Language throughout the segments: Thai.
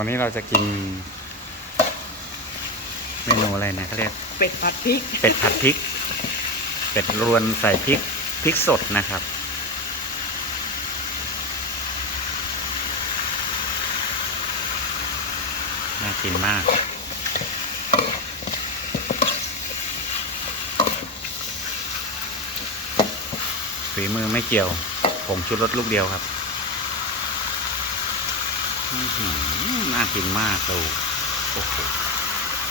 วันนี้เราจะกิน เมนูอะไรนะเขาเรียกเป็ดผัดพริก เป็ดผัดพริก เป็ดรวนใส่พริกพริกสดนะครับ น่ากินมากฝีมือไม่เกี่ยวผงชูรสลูกเดียวครับอื้อหือ น่ากินมากดูโอ้โห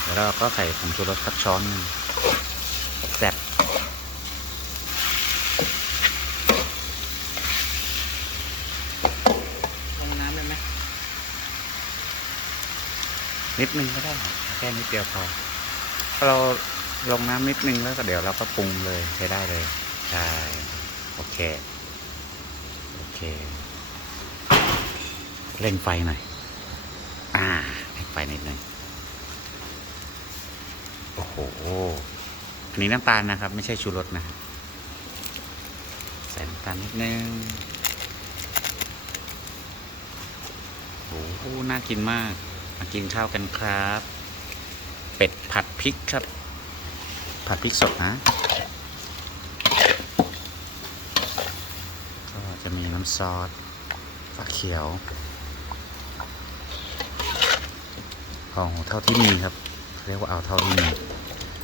เดี๋ยวเราก็ใส่ผงชูรสสักช้อนหนึ่งแซ่บลงน้ำเลยไหมนิดนึงก็ได้ครับแค่นิดเดียวพอพอเราลงน้ำนิดนึงแล้วก็เดี๋ยวเราก็ปรุงเลยใช้ได้เลยใช่โอเค โอเค เร่งไฟหน่อย อ่าเร่งไฟนิดหนึ่งโอ้โห อันนี้น้ำตาลนะครับ ไม่ใช่ชูรสนะครับใส่น้ำตาลนิดนึง โอ้โห น่ากินมาก มากินข้าวกันครับ เป็ดผัดพริกครับ ผัดพริกสดนะ ก็จะมีน้ำซอสฝาเขียว เอาเท่าที่มีครับ เรียกว่าเอาเท่าที่มี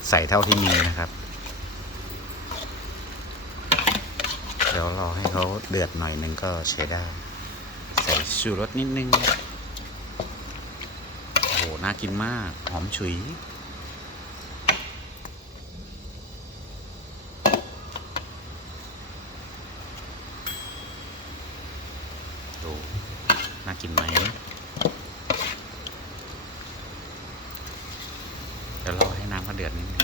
ใส่เท่าที่มีนะครับ เดี๋ยวรอให้เขาเดือดหน่อยหนึ่งก็ใช้ได้ ใส่ชูรสนิดนึง โอ้โห น่ากินมาก หอมฉุยดูน่ากินไหม เดี๋ยวรอให้น้ำเขาเดือดนิดนึง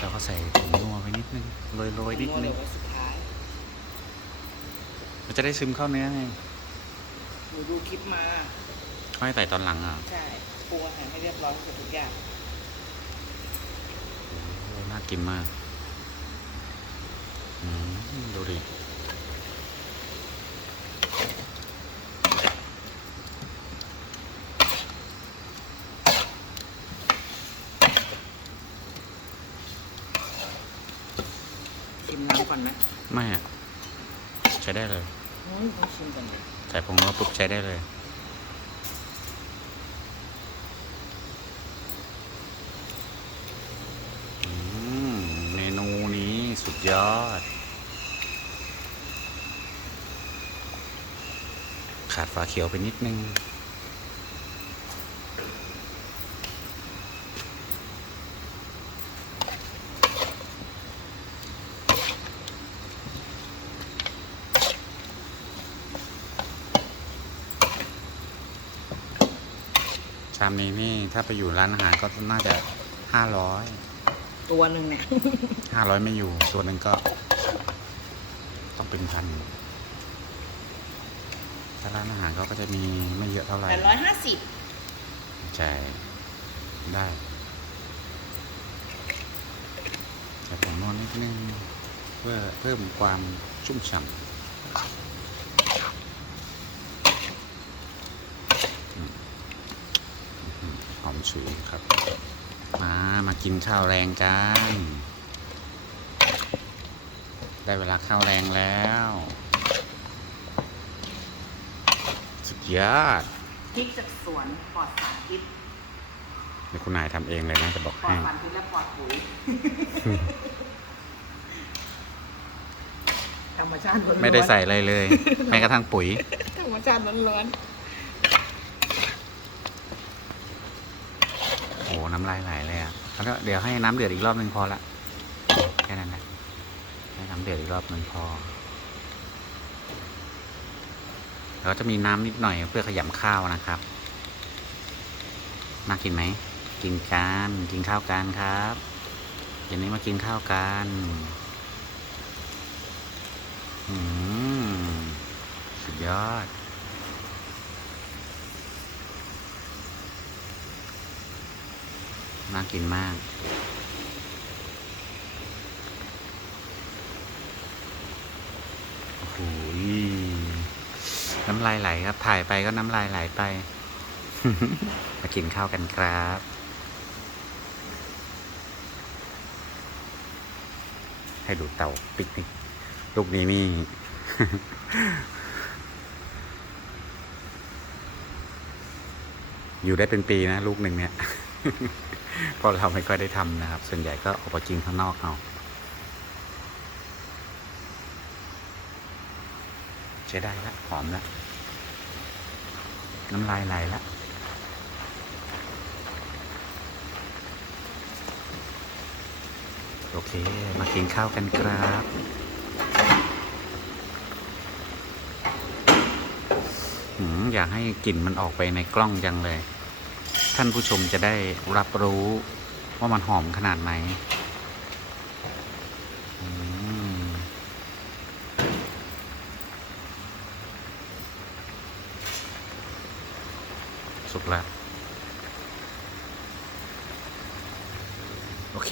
แล้วก็ใส่ผงนัวไปนิดนึงโรยๆนิดนึเดี๋ยงวไว้สุดท้ายมันจะได้ซึมเข้าเนื้อไงหนูดูคลิปมาค่อยใส่ตอนหลังอะ ใช่ปรุงอาหารให้เรียบร้อยเสร็จทุกอย่างโอ้น่ากินมากอืมดูดิ ชิมน้ำก่อนไหมไม่อะใช้ได้เลยอืมต้องชิมก่อนดิใส่ผงนัวปุ๊บใช้ได้เลยอืมเมนูนี้สุดยอด ขาดฝาเขียวไปนิดนึงามนี้นี่ถ้าไปอยู่ร้านอาหารก็น่าจะห้าร้อยตัวหนึ่งเนี่ยห้าร้อยไม่อยู่ ตัวหนึ่งก็ ต้องเป็นพันถ้าร้านอาหารเขาก็จะมีไม่เยอะเท่าไหร่แปดร้อยห้าสิบใช่ได้แต่ผมนวดนิดนึง เพื่อเพิ่มความชุ่มฉ่ำอืมอื มหอมฉุยครับ มามากินข้าวแรงกัน ได้เวลาข้าวแรงแล้ว สุดยอดพริกจากสวนปลอดสารพิษเดี๋ยวคุณนายทำเองเลยนะจะบอกปลอให้ ดสารพิษและปลอดปุ๋ยธรรมชาติล้วนๆไม่ได้ใส่อะไรเลย แม้กระทั่งปุ๋ยธรรมชาติล้วน โอ้โหน้ำลายไหลเลยอะแล้วก็เดี๋ยวให้น้ำเดือดอีกรอบหนึ่งพอละแค่นั้นแหละให้น้ำเดือดอีกรอบหนึ่งพอแล้วก็จะมีน้ำนิดหน่อยเพื่อขยำข้าวนะครับน่ากินไหมกินกันกินข้าวกันครับเย็นนี้มากินข้าวกันอืมสุดยอด น่ากินมาก โอ้ยน้ำลายไหลครับ ถ่ายไปก็น้ำลายไหลไป มากินข้าวกันครับให้ดูเตาปิกนิกลูกนี้นี่ อยู่ได้เป็นปีนะ ลูกหนึ่งเนี่ยเพราะเราไม่ค่อยได้ทำนะครับ ส่วนใหญ่ก็ออกมากินข้างนอกเอาใช้ได้ละหอมละน้ำลายไหลละโอเค มากินข้าวกันครับอยากให้กลิ่นมันออกไปในกล้องจังเลย ท่านผู้ชมจะได้รับรู้ว่ามันหอมขนาดไหนสุกแล้ว โอเค